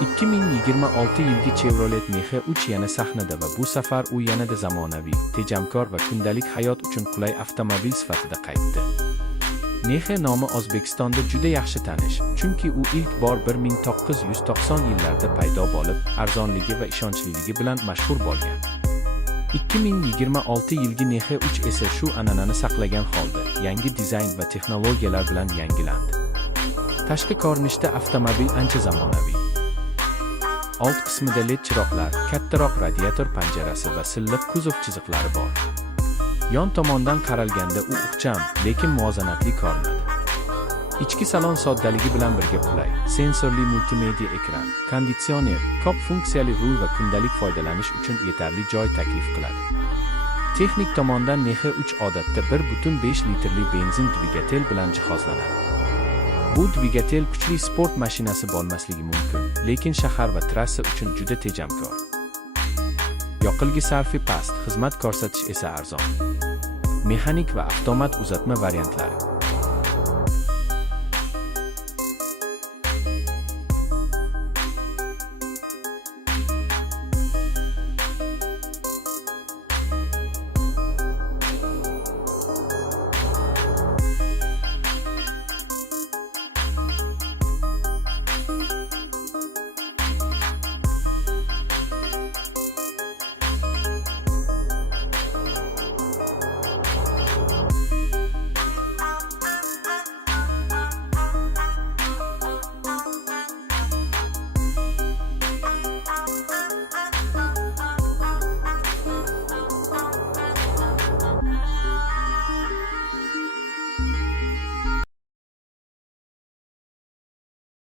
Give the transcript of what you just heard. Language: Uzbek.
2026 yilgi Chevrolet Nexe 3 yana sahnada va bu safar u yanada zamonaviy, tejamkor va kundalik hayot uchun qulay avtomobil sifatida qaytdi. Nexe nomi O'zbekistonda juda yaxshi tanish, chunki u ilk bor 1990 yillarda paydo bo'lib, arzonligi va ishonchliligi bilan mashhur bo'lgan. 2026 yilgi Nexe 3 esa shu an'anani saqlagan holda, yangi dizayn va texnologiyalar bilan yangilandi. Tashqi ko'rinishda avtomobil ancha zamonaviy. Old qismida LED chiroqlar, kattaroq radiator panjarasi va silliq kuzov chiziqlari bor. Yon tomondan qaralganda u ixcham, lekin muvozanatli ko'rinadi. Ichki salon soddaligi bilan birga qulay, sensorli multimedia ekran, konditsioner, ko'p funksiyali rul va kundalik foydalanish uchun yetarli joy taklif qiladi. Texnik tomondan Nexe 3 odatda 1.5 litrli benzin dvigatel bilan jihozlanadi. Bu dvigatel kuchli sport mashinasi bo'lmasligi mumkin, lekin shahar va trassa uchun juda tejamkor. Yoqilg'i sarfi past, xizmat ko'rsatish esa arzon. Mexanik va avtomat uzatma variantlari.